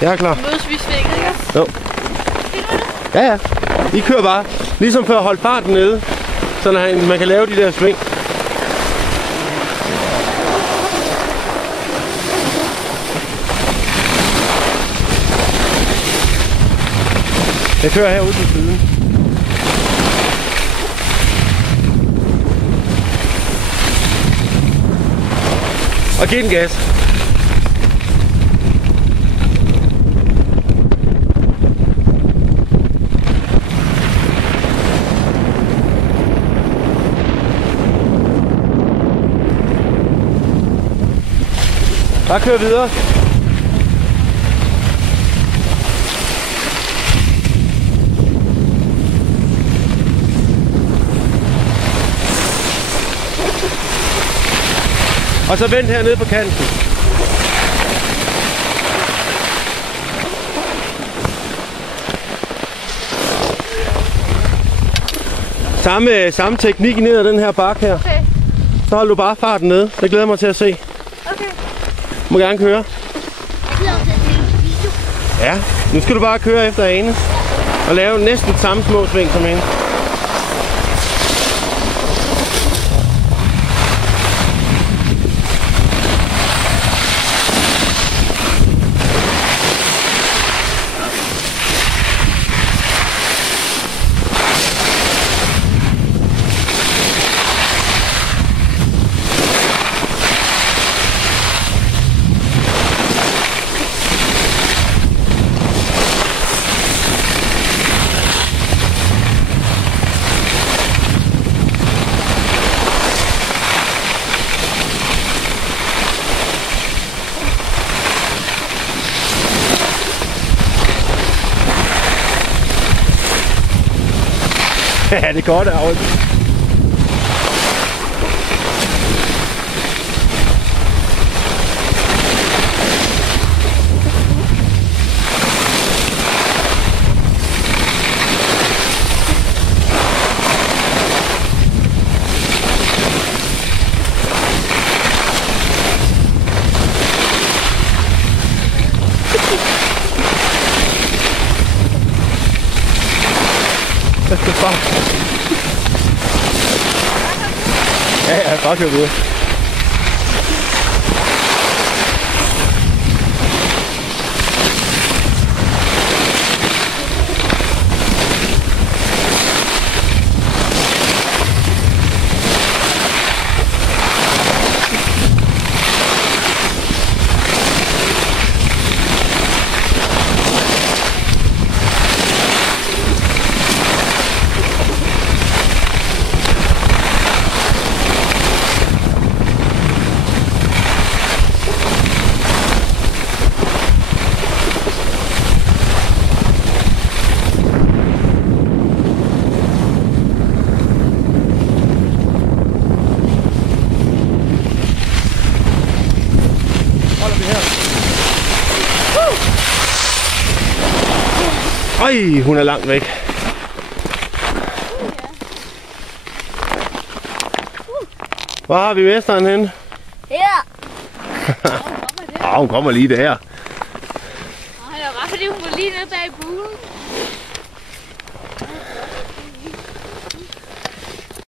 Jeg er klar. Mødes vi svinget, ikke? Jo. Ja, ja. I kører bare. Ligesom for at holde farten nede, så man kan lave de der sving. Jeg kører herude til siden. Og giv den gas. Bare kør videre. Og så vent hernede på kanten. Samme teknik ned ad den her bakke her. Okay. Så holder du bare farten nede. Det glæder mig til at se. Okay. Du må gerne køre. Jeg glæder mig til at se en video. Ja, nu skal du bare køre efter Ane. Og lave næsten samme små sving som hende. Ja, det går derovre. Ja, bare kør videre. Ej, hun er langt væk. Hvor har vi mesteren henne? Her. Hun kommer lige der. Det var bare fordi hun var lige nede bag bulen.